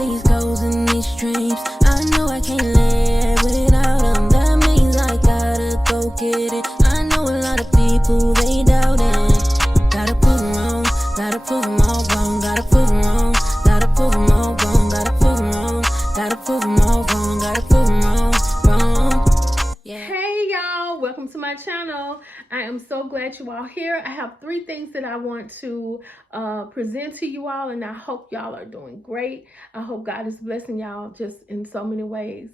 these goals and these dreams. I know I can't live without them. That means I gotta go get it. I know a lot of people, they doubt it. Gotta prove them wrong, gotta prove them all wrong. Gotta prove them wrong, gotta prove them all wrong. Gotta prove them wrong, gotta prove them all wrong. Gotta prove them wrong, wrong. Yeah. Hey y'all, welcome to my channel. I am so glad you all here. I have 3 things that I want to present to you all, and I hope y'all are doing great. I hope God is blessing y'all just in so many ways.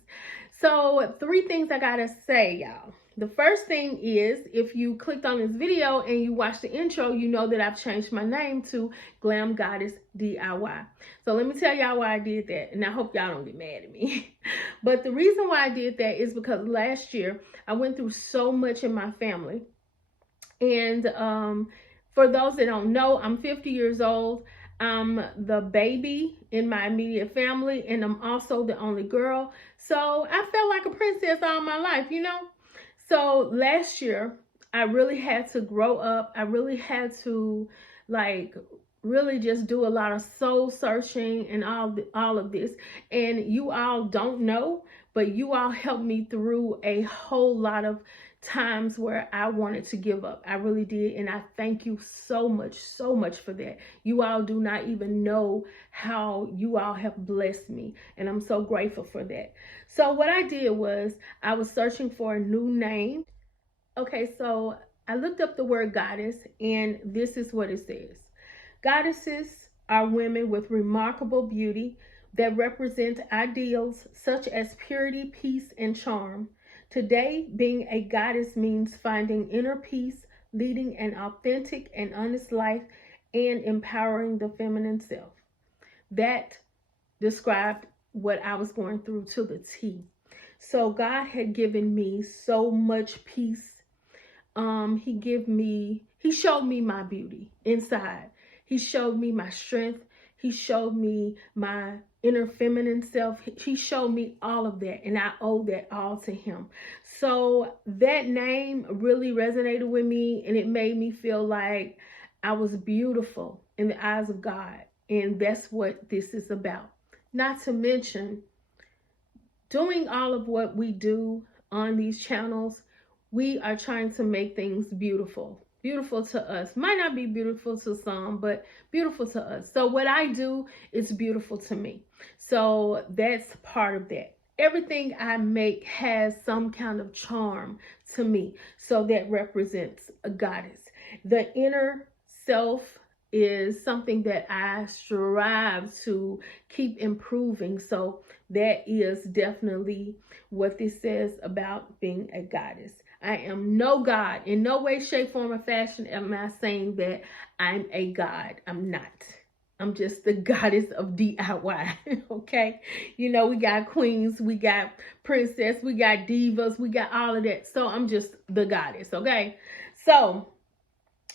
So 3 things I gotta say, y'all. The first thing is, if you clicked on this video and you watched the intro, you know that I've changed my name to Glam Goddess DIY. So let me tell y'all why I did that, and I hope y'all don't get mad at me. But the reason why I did that is because last year I went through so much in my family. And for those that don't know, I'm 50 years old. I'm the baby in my immediate family, and I'm also the only girl. So I felt like a princess all my life, you know? So last year, I really had to grow up. I really had to, like, really just do a lot of soul searching and all of this. And you all don't know, but you all helped me through a whole lot of times where I wanted to give up. I really did, and I thank you so much for that. You all do not even know how you all have blessed me, and I'm so grateful for that. So what I did was I was searching for a new name. Okay, so I looked up the word goddess, and this is what it says. Goddesses are women with remarkable beauty that represent ideals such as purity, peace, and charm. Today, being a goddess means finding inner peace, leading an authentic and honest life, and empowering the feminine self. That described what I was going through to the T. So God had given me so much peace. He showed me my beauty inside. He showed me my strength. He showed me my inner feminine self. He showed me all of that, and I owe that all to him. So that name really resonated with me, and it made me feel like I was beautiful in the eyes of God, and that's what this is about. Not to mention, doing all of what we do on these channels, we are trying to make things beautiful. Beautiful to us. Might not be beautiful to some, but beautiful to us. So what I do is beautiful to me. So that's part of that. Everything I make has some kind of charm to me. So that represents a goddess. The inner self is something that I strive to keep improving. So that is definitely what this says about being a goddess. I am no God. In no way, shape, form, or fashion am I saying that I'm a God. I'm not. I'm just the goddess of DIY, okay? You know, we got queens, we got princess, we got divas, we got all of that. So I'm just the goddess, okay? So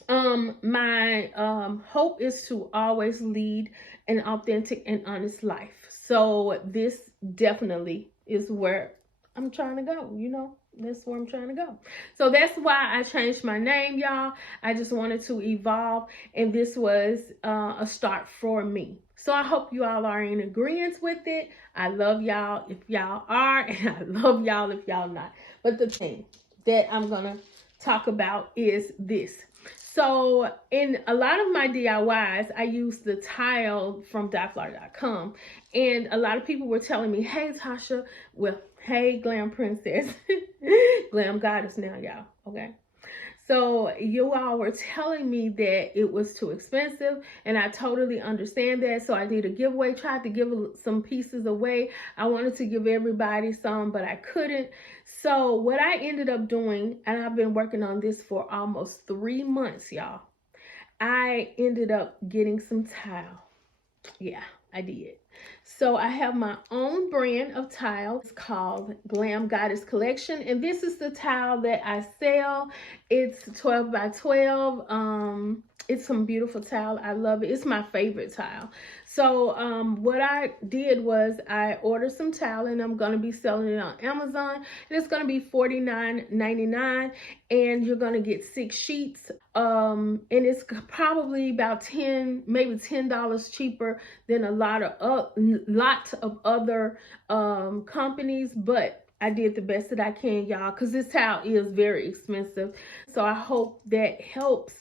my hope is to always lead an authentic and honest life. So this definitely is where I'm trying to go, you know? That's where I'm trying to go. So that's why I changed my name, y'all. I just wanted to evolve, and this was a start for me. So I hope you all are in agreement with it. I love y'all if y'all are, and I love y'all if y'all not. But the thing that I'm going to talk about is this. So in a lot of my DIYs, I use the tile from dotflower.com, and a lot of people were telling me, hey, Tasha, well, hey, Glam Princess, Glam Goddess now, y'all, okay? So you all were telling me that it was too expensive, and I totally understand that. So I did a giveaway, tried to give some pieces away. I wanted to give everybody some, but I couldn't. So what I ended up doing, and I've been working on this for almost 3 months, y'all. I ended up getting some tile. Yeah, I did. So I have my own brand of tile. It's called Glam Goddess Collection, and this is the tile that I sell. It's 12 by 12. It's some beautiful tile. I love it. It's my favorite tile. So what I did was I ordered some tile, and I'm going to be selling it on Amazon. And it's going to be $49.99, and you're going to get 6 sheets. And it's probably about 10, maybe $10 cheaper than a lot of other companies, but I did the best that I can, y'all, because this towel is very expensive. So I hope that helps.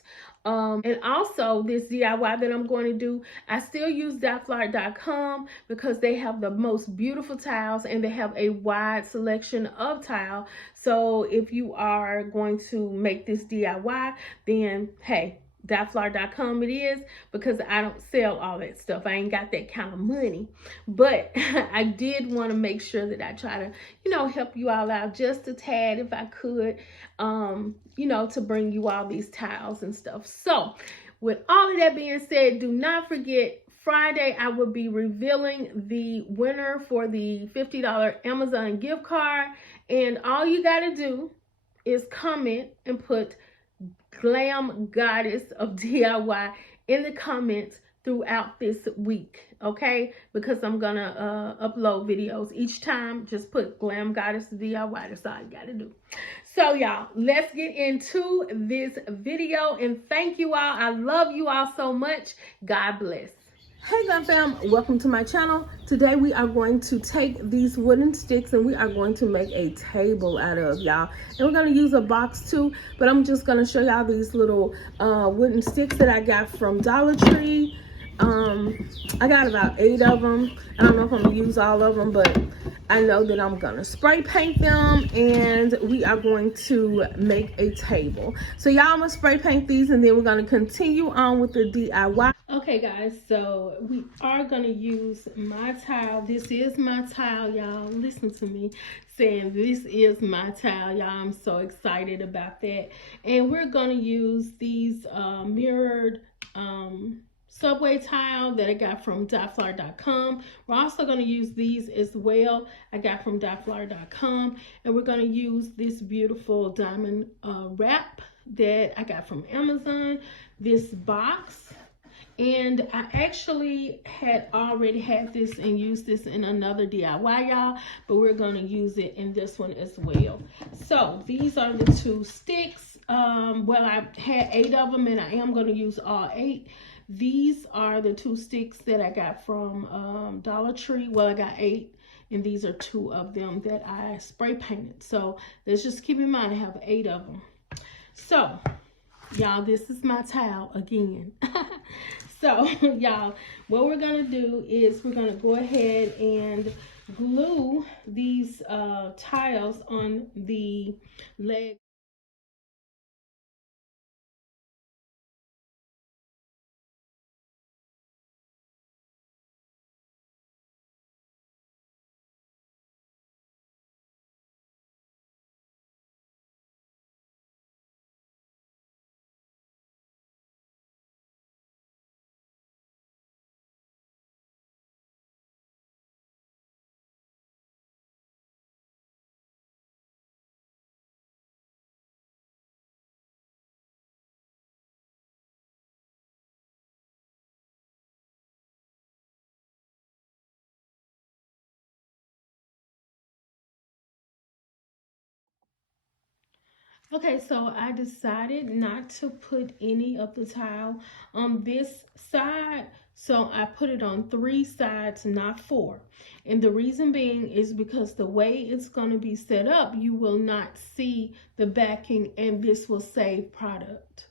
And also this DIY that I'm going to do, I still use box-dollartree because they have the most beautiful tiles, and they have a wide selection of tile. So if you are going to make this DIY, then hey, box-dollartree it is, because I don't sell all that stuff. I ain't got that kind of money. But I did want to make sure that I try to, help you all out just a tad if I could, to bring you all these tiles and stuff. So with all of that being said, do not forget, Friday I will be revealing the winner for the $50 Amazon gift card. And all you got to do is comment and put Glam Goddess of DIY in the comments throughout this week, okay? Because I'm gonna upload videos each time. Just put Glam Goddess DIY. That's all you gotta do. So y'all, let's get into this video, and thank you all. I love you all so much. God bless. Hey Glam fam, welcome to my channel. Today we are going to take these wooden sticks, and we are going to make a table out of, y'all. And we're going to use a box too, but I'm just going to show y'all these little wooden sticks that I got from Dollar Tree. I got about 8 of them. I don't know if I'm going to use all of them, but I know that I'm going to spray paint them, and we are going to make a table. So y'all, I'm going to spray paint these, and then we're going to continue on with the DIY. Okay guys, so we are going to use my tile. This is my tile, y'all. Listen to me saying this is my tile, y'all. I'm so excited about that. And we're going to use these mirrored subway tile that I got from box-dollartree. We're also going to use these as well. I got from box-dollartree. And we're going to use this beautiful diamond wrap that I got from Amazon. This box. And I actually had already had this and used this in another DIY, y'all, but we're going to use it in this one as well. So these are the 2 sticks. Well, I had 8 of them, and I am going to use all 8. These are the 2 sticks that I got from Dollar Tree. Well, I got 8, and these are 2 of them that I spray painted. So let's just keep in mind I have 8 of them. So y'all, this is my towel again. So y'all, what we're gonna do is we're gonna go ahead and glue these tiles on the leg. Okay, so I decided not to put any of the tile on this side. So I put it on 3 sides, not 4. And the reason being is because the way it's going to be set up, you will not see the backing, and this will save product.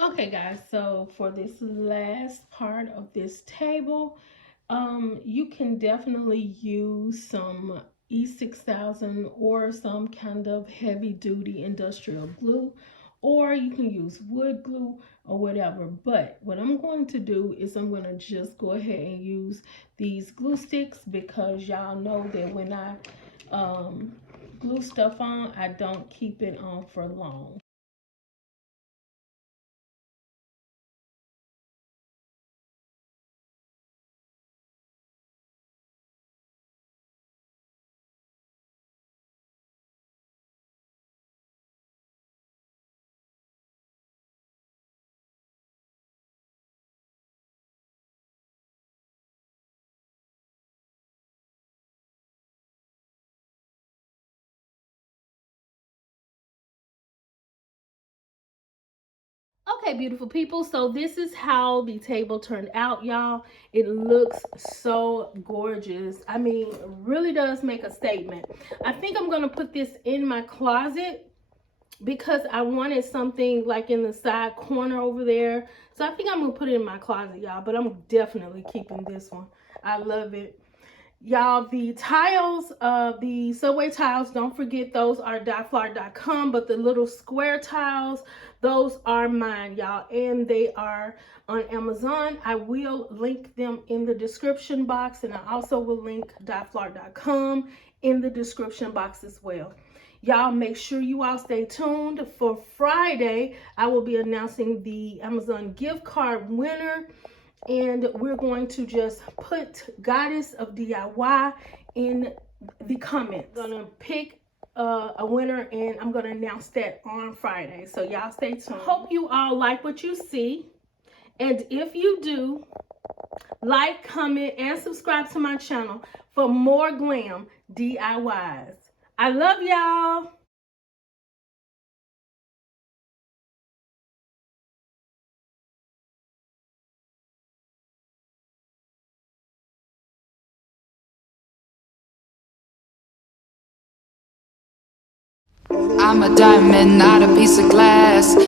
Okay, guys, so for this last part of this table, you can definitely use some E6000 or some kind of heavy duty industrial glue, or you can use wood glue or whatever. But what I'm going to do is I'm going to just go ahead and use these glue sticks, because y'all know that when I um, glue stuff on, I don't keep it on for long. Okay, beautiful people, so this is how the table turned out, y'all. It looks so gorgeous. I mean, it really does make a statement. I think I'm gonna put this in my closet because I wanted something like in the side corner over there. So I think I'm gonna put it in my closet, y'all, but I'm definitely keeping this one. I love it. Y'all, the tiles, the subway tiles, don't forget those are dieflar.com, but the little square tiles, those are mine, y'all, and they are on Amazon. I will link them in the description box, and I also will link dieflar.com in the description box as well. Y'all, make sure you all stay tuned for Friday. I will be announcing the Amazon gift card winner, and we're going to just put Goddess of DIY in the comments. I'm gonna pick a winner, and I'm gonna announce that on Friday, so y'all stay tuned. Hope you all like what you see, and if you do, like, comment, and subscribe to my channel for more glam DIYs. I love y'all. I'm a diamond, not a piece of glass.